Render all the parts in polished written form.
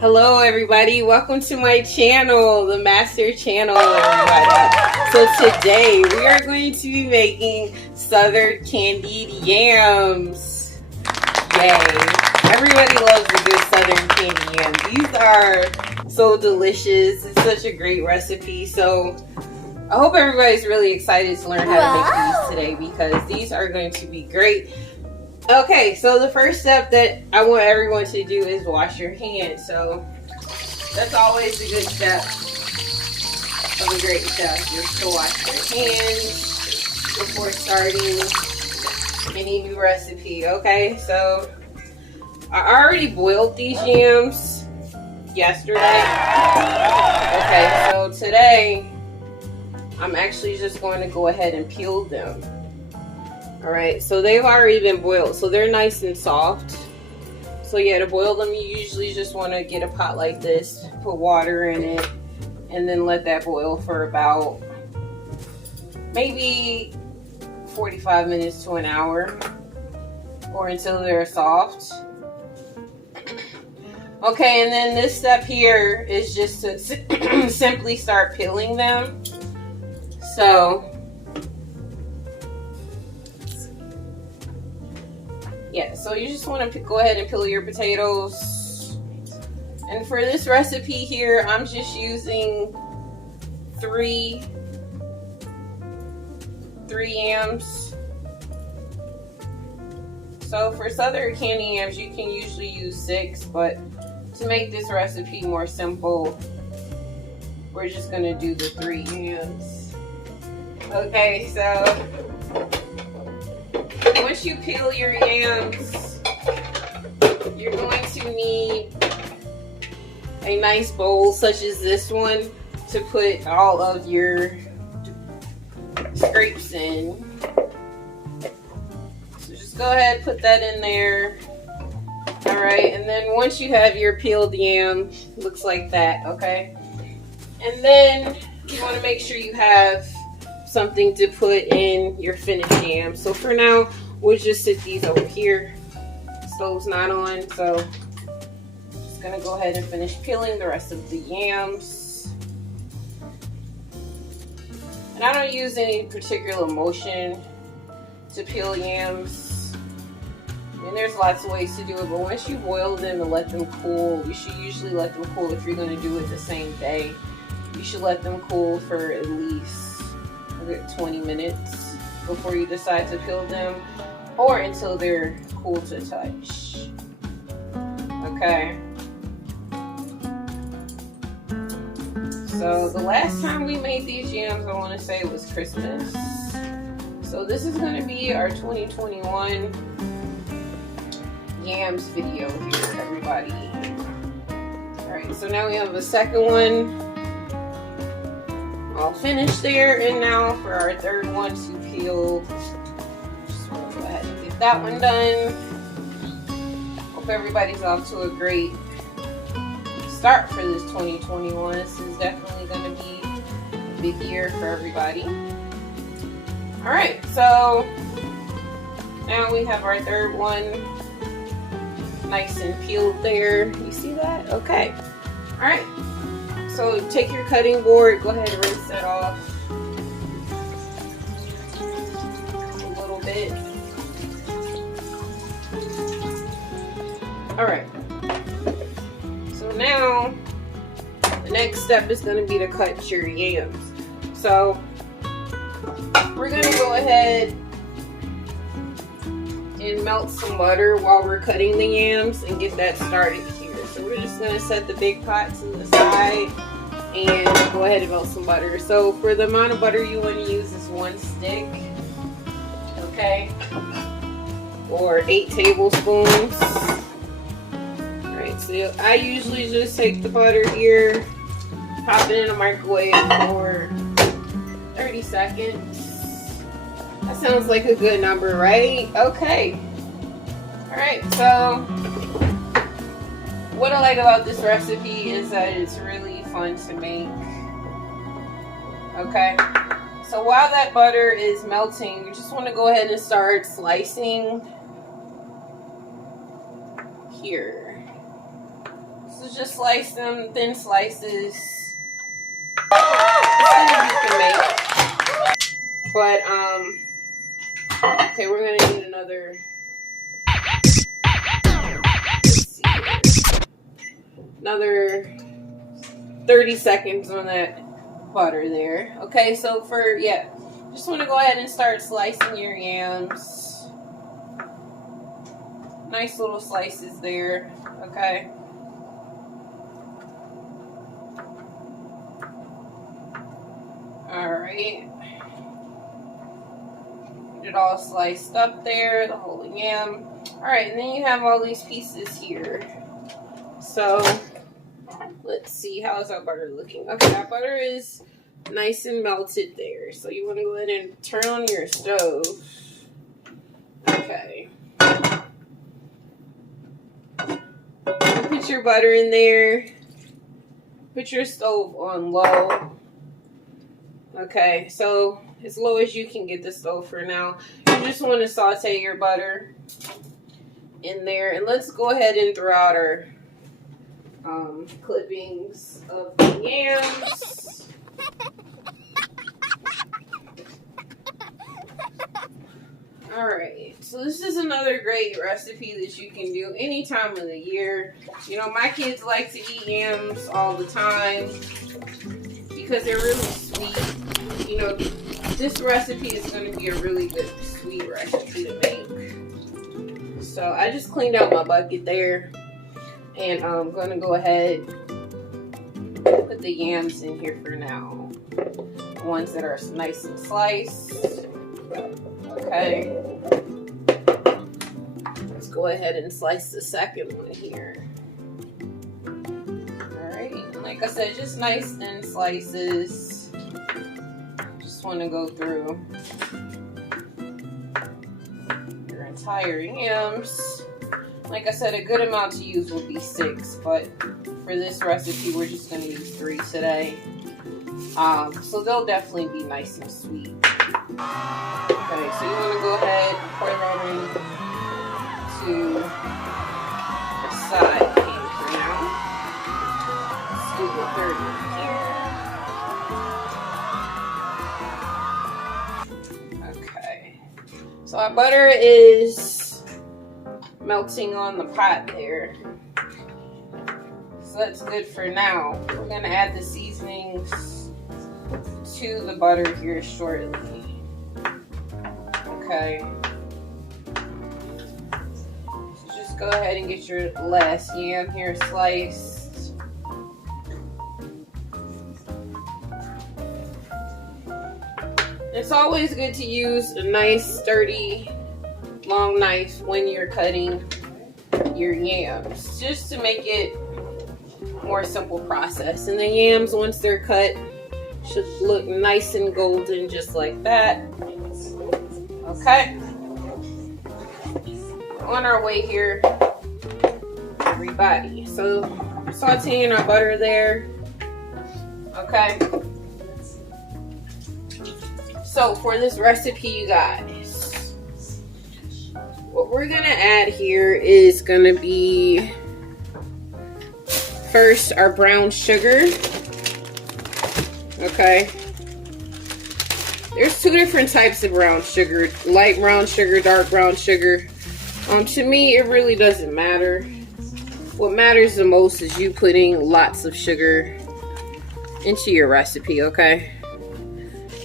Hello everybody, welcome to my channel, the Master Channel, everybody. So today we are going to be making Southern candied yams. Yay. Everybody loves a good Southern candied yam. These are so delicious. It's such a great recipe. So I hope everybody's really excited to learn how to make these today because these are going to be great. Okay, so the first step that I want everyone to do is wash your hands. So that's always a good step of a great chef, is to wash your hands before starting any new recipe. Okay, so I already boiled these yams yesterday. Okay, so today I'm actually just going to go ahead and peel them. Alright, so they've already been boiled, so they're nice and soft. So yeah, to boil them, you usually just want to get a pot like this, put water in it, and then let that boil for about maybe 45 minutes to an hour, or until they're soft. Okay, and then this step here is just to simply start peeling them. So yeah, so you just want to go ahead and peel your potatoes. And for this recipe here, I'm just using three yams. So for Southern candy yams, you can usually use 6, but to make this recipe more simple, we're just going to do the 3 yams. Okay, so once you peel your yams, you're going to need a nice bowl such as this one to put all of your scrapes in. So just go ahead, put that in there. Alright, and then once you have your peeled yam, looks like that, okay? And then you want to make sure you have something to put in your finished yam. So for now, we'll just sit these over here. Stove's not on, so I'm just gonna go ahead and finish peeling the rest of the yams. And I don't use any particular motion to peel yams. I mean, there's lots of ways to do it, but once you boil them and let them cool, you should usually let them cool if you're gonna do it the same day. You should let them cool for at least 20 minutes before you decide to peel them, or until they're cool to touch. Okay. So the last time we made these yams, I want to say it was Christmas. So this is going to be our 2021 yams video here, everybody. Alright, so now we have a second one all finished there, and now for our third one to peel. Just want to go ahead and get that one done. Hope everybody's off to a great start for this 2021. This is definitely going to be a big year for everybody. Alright, so now we have our third one nice and peeled there. You see that? Okay. Alright. So take your cutting board, go ahead and rinse that off a little bit. Alright. So now the next step is going to be to cut your yams. So we're going to go ahead and melt some butter while we're cutting the yams and get that started here. So we're just going to set the big pot to the side and go ahead and melt some butter. So for the amount of butter you want to use is 1 stick, okay, or 8 tablespoons. Alright, so I usually just take the butter here, pop it in the microwave for 30 seconds. That sounds like a good number, right? Okay. Alright, so what I like about this recipe is that it's really fun to make. Okay, so while that butter is melting, you just want to go ahead and start slicing here. So just slice them thin slices. As you can make. But okay, we're gonna need another. Let's see here. Another 30 seconds on that butter there. Okay, so just want to go ahead and start slicing your yams. Nice little slices there. Okay. Alright. Get it all sliced up there, the whole yam. Alright, and then you have all these pieces here. So, let's see, how's our butter looking? Okay, our butter is nice and melted there. So you want to go ahead and turn on your stove. Okay. Put your butter in there. Put your stove on low. Okay, so as low as you can get the stove for now. You just want to saute your butter in there. And let's go ahead and throw out our clippings of the yams. Alright, so this is another great recipe that you can do any time of the year. You know, my kids like to eat yams all the time because they're really sweet. You know, this recipe is going to be a really good sweet recipe to make. So I just cleaned out my bucket there. And I'm going to go ahead and put the yams in here for now. The ones that are nice and sliced. Okay. Let's go ahead and slice the second one here. Alright. And like I said, just nice thin slices. Just want to go through your entire yams. Like I said, a good amount to use will be 6, but for this recipe, we're just going to use 3 today. So they'll definitely be nice and sweet. Okay, so you want to go ahead and pour that into the side pan for now. Let's do the third one here. Okay, so our butter is melting on the pot there. So that's good for now. We're going to add the seasonings to the butter here shortly. Okay. So just go ahead and get your last yam here sliced. It's always good to use a nice sturdy long knife when you're cutting your yams, just to make it more simple process. And the yams, once they're cut, should look nice and golden just like that. Okay, on our way here, everybody. So sauteing our butter there. Okay, so for this recipe, you guys, what we're gonna add here is gonna be first our brown sugar. Okay, there's 2 different types of brown sugar: light brown sugar, dark brown sugar. To me, it really doesn't matter. What matters the most is you putting lots of sugar into your recipe. Okay,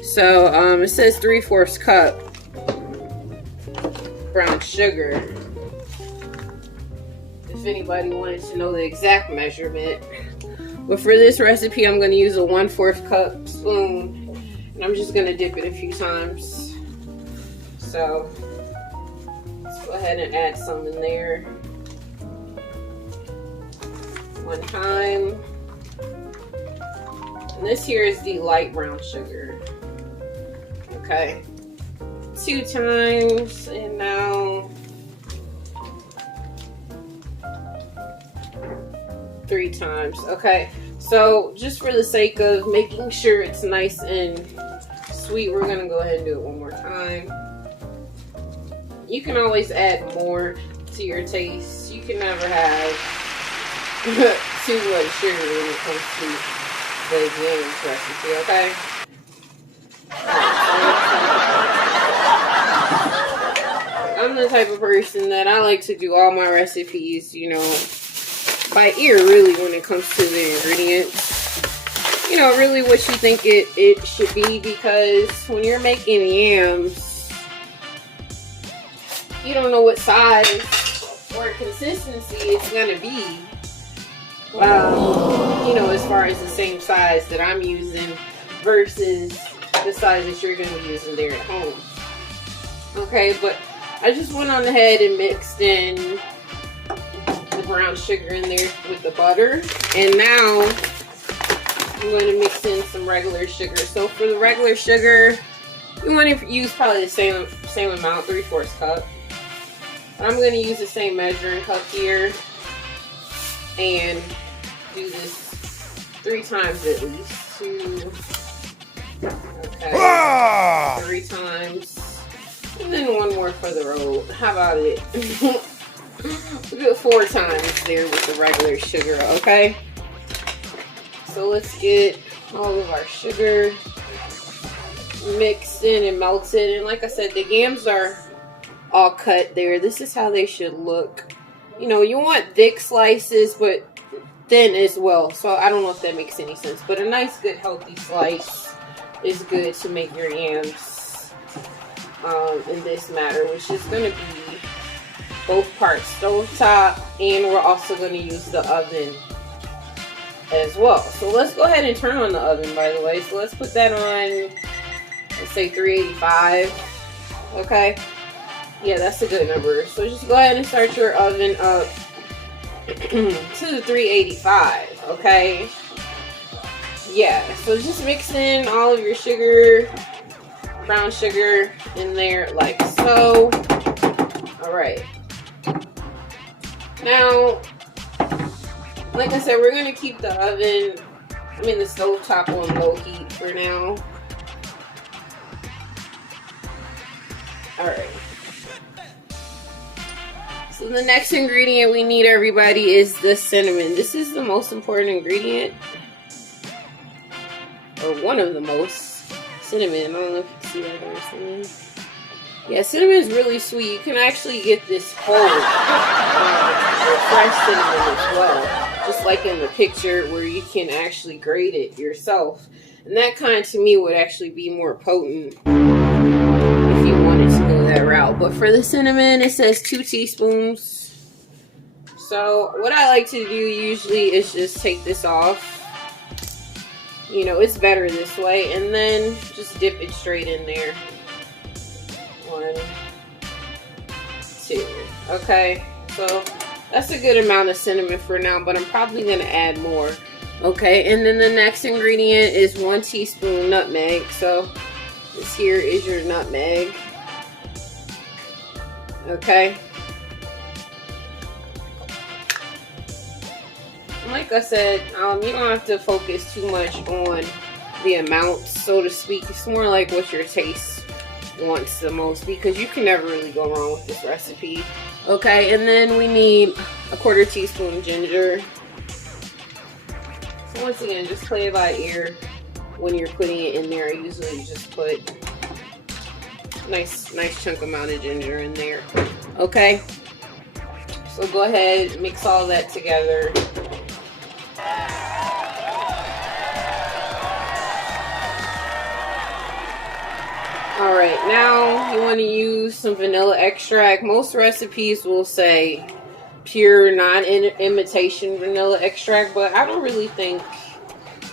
so it says 3/4 cup brown sugar. If anybody wanted to know the exact measurement. But for this recipe, I'm going to use a 1/4 cup spoon. And I'm just going to dip it a few times. So, let's go ahead and add some in there. 1 time. And this here is the light brown sugar. Okay. 2 times. And now 3 times. Okay, so just for the sake of making sure it's nice and sweet, we're gonna go ahead and do it one more time. You can always add more to your taste. You can never have too much sugar when it comes to the yams recipe, okay? I'm the type of person that I like to do all my recipes, you know, by ear, really, when it comes to the ingredients. You know, really what you think it should be, because when you're making yams, you don't know what size or consistency it's gonna be. You know, as far as the same size that I'm using versus the size that you're gonna be using there at home. Okay, but I just went on ahead and mixed in the brown sugar in there with the butter, and now I'm going to mix in some regular sugar. So for the regular sugar, you want to use probably the same amount, 3/4 cup. I'm going to use the same measuring cup here and do this 3 times at least. 2, okay, 3 times, and then 1 more for the road. How about it? We'll do it 4 times there with the regular sugar, okay? So let's get all of our sugar mixed in and melted. And like I said, the yams are all cut there. This is how they should look. You know, you want thick slices, but thin as well. So I don't know if that makes any sense, but a nice, good, healthy slice is good to make your yams in this matter, which is going to be both parts stovetop, and we're also going to use the oven as well. So let's go ahead and turn on the oven, by the way. So let's put that on, let's say 385. Okay, yeah, that's a good number. So just go ahead and start your oven up to the 385. Okay, yeah, so just mix in all of your sugar, brown sugar in there like so. All right, now like I said, we're going to keep the oven, the stove top on low heat for now. Alright. So the next ingredient we need, everybody, is the cinnamon. This is the most important ingredient. Or one of the most. Cinnamon. I don't know if you can see that there. Cinnamon. Yeah, cinnamon is really sweet. You can actually get this whole fresh cinnamon as well. Just like in the picture where you can actually grate it yourself. And that kind to me would actually be more potent if you wanted to go that route. But for the cinnamon, it says 2 teaspoons. So what I like to do usually is just take this off. You know, it's better this way. And then just dip it straight in there. 1, 2. Okay, so that's a good amount of cinnamon for now, but I'm probably going to add more. Okay, and then the next ingredient is 1 teaspoon nutmeg. So this here is your nutmeg. Okay. And like I said, you don't have to focus too much on the amounts, so to speak. It's more like what your taste wants the most, because you can never really go wrong with this recipe. Okay, and then we need a 1/4 teaspoon ginger. So once again, just play it by ear when you're putting it in there. I usually just put nice chunk amount of ginger in there. Okay, so go ahead, mix all that together. Alright, now you want to use some vanilla extract. Most recipes will say pure non-imitation vanilla extract, but I don't really think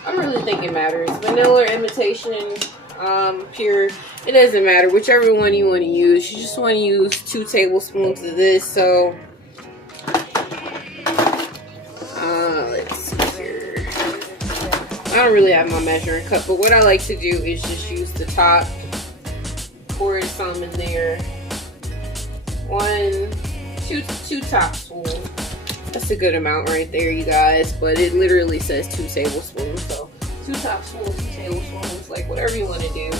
it matters. Vanilla, imitation, pure, it doesn't matter. Whichever one you want to use. You just want to use 2 tablespoons of this. So let's see here. I don't really have my measuring cup, but what I like to do is just use the top. Pour some in there. 2 top spoons. That's a good amount right there, you guys. But it literally says 2 tablespoons. So 2 top spoons, 2 tablespoons, like whatever you want to do.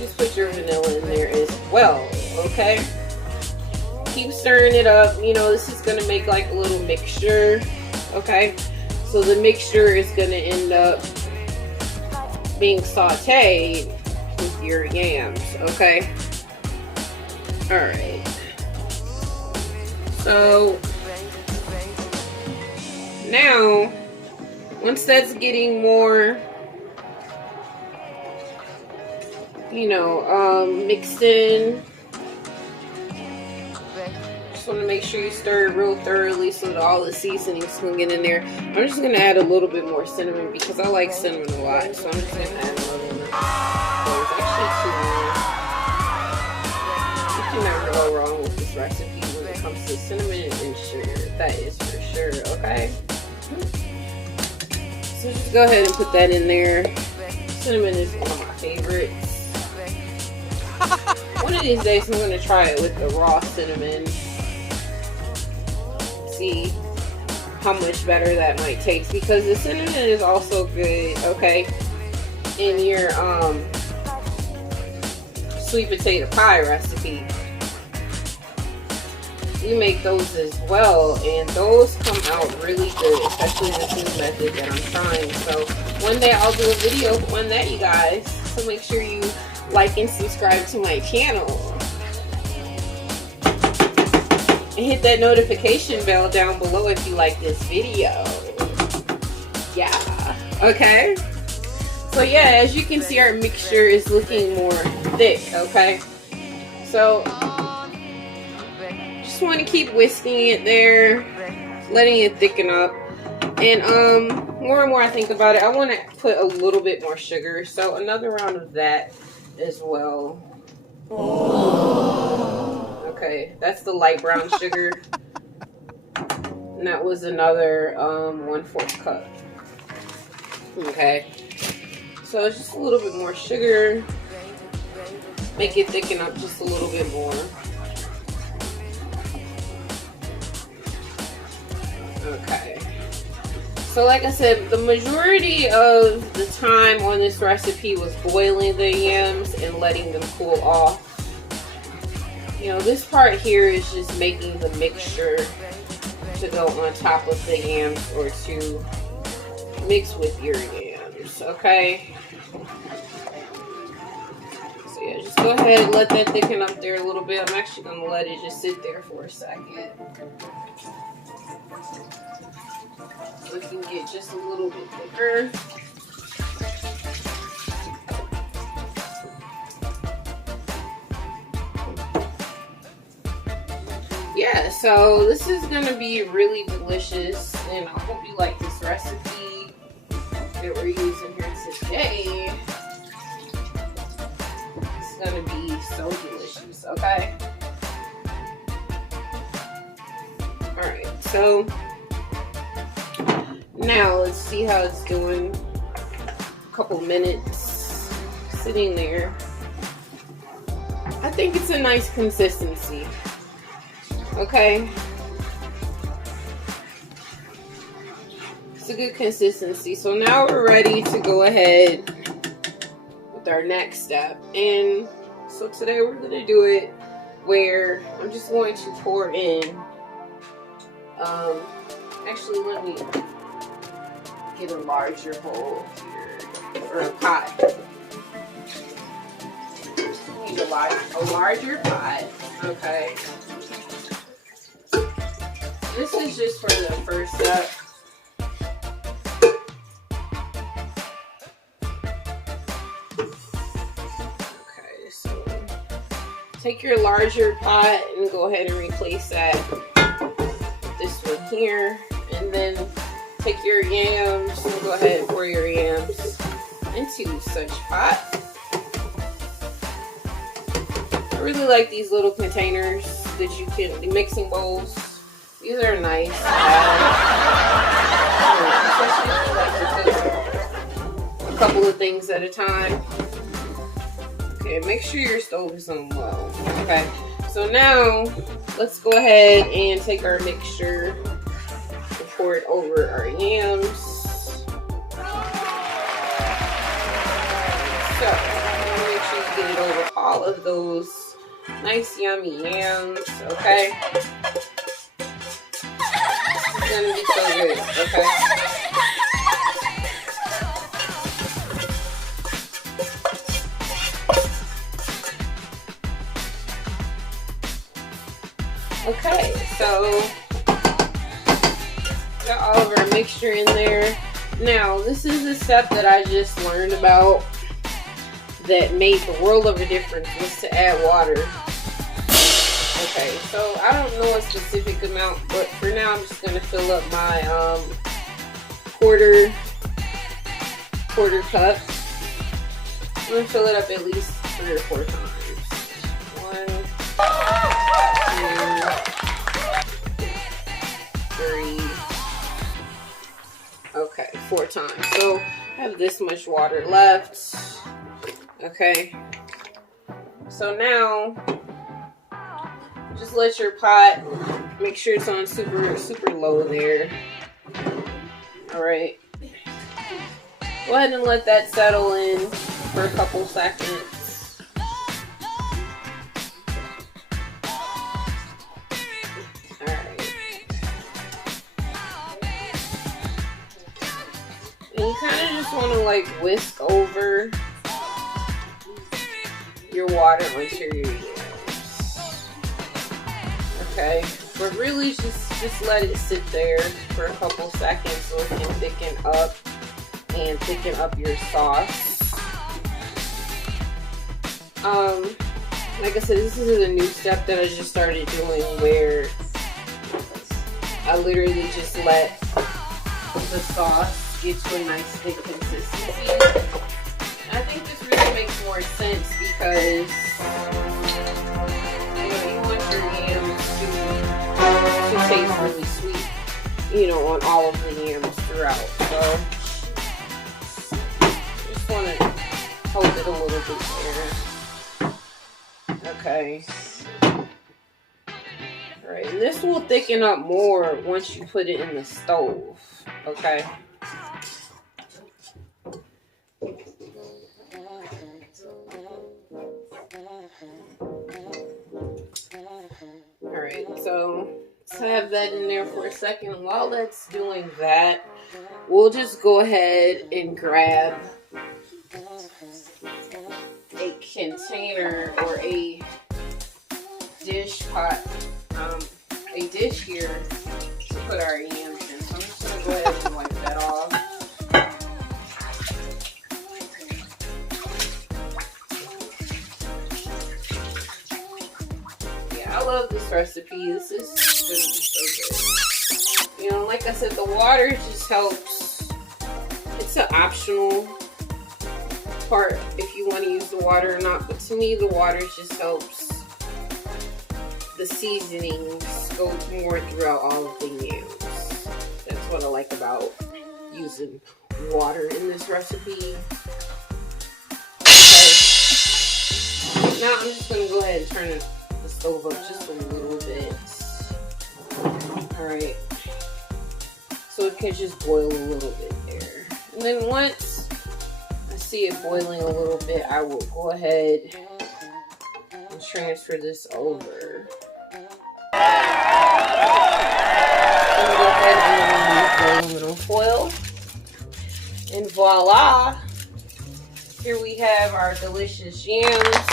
Just put your vanilla in there as well. Okay. Keep stirring it up. You know, this is gonna make like a little mixture. Okay. So the mixture is going to end up being sauteed with your yams, okay? Alright. So now, once that's getting more, you know, mixed in, just want to make sure you stir it real thoroughly so that all the seasonings can get in there. I'm just going to add a little bit more cinnamon because I like cinnamon a lot, so I'm just going to add another one. So it's actually 2 more. You can never go wrong with this recipe when it comes to cinnamon and sugar. That is for sure, okay? So just go ahead and put that in there. Cinnamon is one of my favorites. One of these days I'm going to try it with the raw cinnamon. See how much better that might taste, because the cinnamon is also good, okay, in your sweet potato pie recipe. You make those as well, and those come out really good, especially this new method that I'm trying. So one day I'll do a video on that, you guys, so make sure you like and subscribe to my channel. And hit that notification bell down below if you like this video. Yeah, okay? So yeah, as you can see, our mixture is looking more thick, okay? So just want to keep whisking it there, letting it thicken up. And more and more I think about it, I want to put a little bit more sugar. So another round of that as well. Okay, that's the light brown sugar. And that was another 1/4 cup. Okay. So it's just a little bit more sugar. Make it thicken up just a little bit more. Okay. So like I said, the majority of the time on this recipe was boiling the yams and letting them cool off. You know, this part here is just making the mixture to go on top of the yams or to mix with your yams, okay? So yeah, just go ahead and let that thicken up there a little bit. I'm actually going to let it just sit there for a second. So it can get just a little bit thicker. Yeah, so this is going to be really delicious, and I hope you like this recipe that we're using here today. It's going to be so delicious, okay? Alright, so now let's see how it's doing. A couple minutes sitting there. I think it's a nice consistency. Okay, it's a good consistency. So now we're ready to go ahead with our next step. And so today we're going to do it where I'm just going to pour in, actually let me get a larger bowl here, or a pot. I need a larger pot, okay. This is just for the first step. Okay, so take your larger pot and go ahead and replace that with this one here. And then take your yams and go ahead and pour your yams into such pot. I really like these little containers that you can, the mixing bowls. These are nice. Especially if you like to cook a couple of things at a time. Okay, make sure your stove is on low. Okay, so now let's go ahead and take our mixture and pour it over our yams. So, make sure you get it over all of those nice yummy yams, okay? It's gonna be so good, okay? Okay, so got all of our mixture in there. Now, this is a step that I just learned about that made the world of a difference, was to add water. Okay, so I don't know a specific amount, but for now I'm just gonna fill up my quarter cup. I'm gonna fill it up at least 3 or 4 times. 1, 2, 3. Okay, 4 times. So I have this much water left. Okay. So now, just let your pot, make sure it's on super low there. Alright. Go ahead and let that settle in for a couple seconds. Alright. And you kind of just want to like whisk over your water onto your yams. Okay, but really just let it sit there for a couple seconds so it can thicken up and thicken up your sauce. Like I said, this is a new step that I just started doing where I literally just let the sauce get to a nice thick consistency. I think this really makes more sense because you want your yams to taste really sweet, on all of the yams throughout. So just want to hold it a little bit there. Okay. Alright, and this will thicken up more once you put it in the stove. Okay. Alright, so let's have that in there for a second. While that's doing that, we'll just go ahead and grab a container or a dish pot, a dish here to put our yams in. So I'm just going to go ahead and wipe that off. I love this recipe. This is going to be so good. Like I said, the water just helps. It's an optional part if you want to use the water or not. But to me, the water just helps the seasonings go more throughout all of the yams. That's what I like about using water in this recipe. Okay. Now I'm just going to go ahead and turn it stove up just a little bit. Alright. So it can just boil a little bit there. And then once I see it boiling a little bit, I will go ahead and transfer this over. And go ahead and remove the aluminum foil. And voila! Here we have our delicious yams.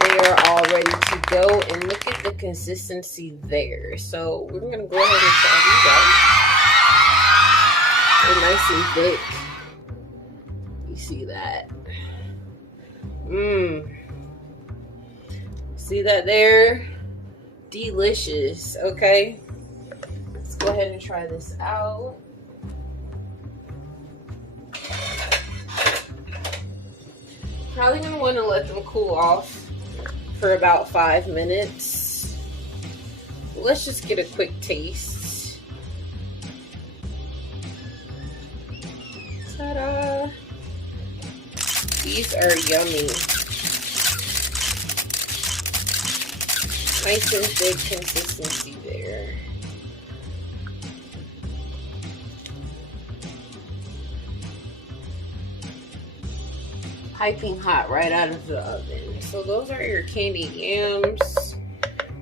They are all ready to go, and look at the consistency there. So we're gonna go ahead and try these out. They're nice and thick. You see that? See that there? Delicious. Okay, let's go ahead and try this out. Probably gonna want to let them cool off for about 5 minutes. Let's just get a quick taste. Ta-da! These are yummy. Nice and thick consistency there. Piping hot right out of the oven. So those are your candied yams.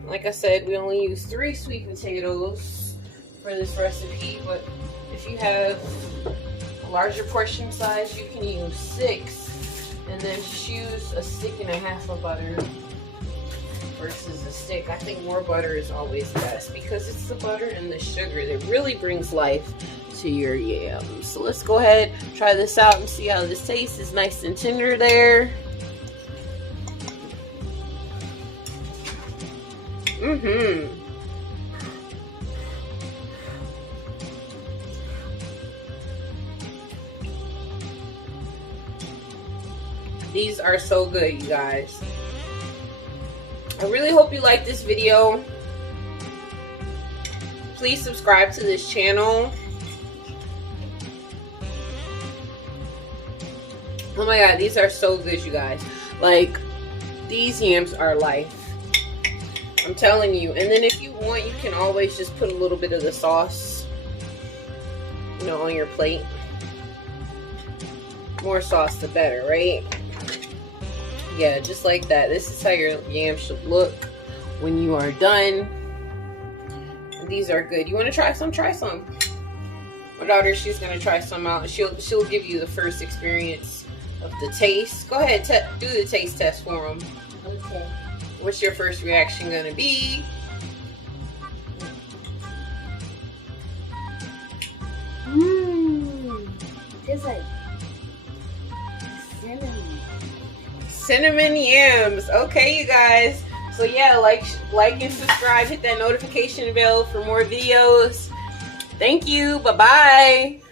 Like I said, we only use 3 sweet potatoes for this recipe, but if you have a larger portion size, you can use 6, and then just use a stick and a half of butter for versus a stick. I think more butter is always best because it's the butter and the sugar that really brings life to your yams. So let's go ahead, try this out and see how this tastes. It's nice and tender there. These are so good, you guys. I really hope you like this video. Please subscribe to this channel. Oh my god, these are so good, you guys. Like, these yams are life. I'm telling you. And then if you want, you can always just put a little bit of the sauce, you know, on your plate. More sauce, the better, right? Yeah, just like that. This is how your yams should look when you are done. And these are good. You want to try some? Try some. My daughter, she's gonna try some out. She'll give you the first experience of the taste. Go ahead, do the taste test for them. Okay. What's your first reaction gonna be? Tastes like cinnamon. Cinnamon yams. Okay, you guys. So yeah, like and subscribe. Hit that notification bell for more videos. Thank you. Bye-bye.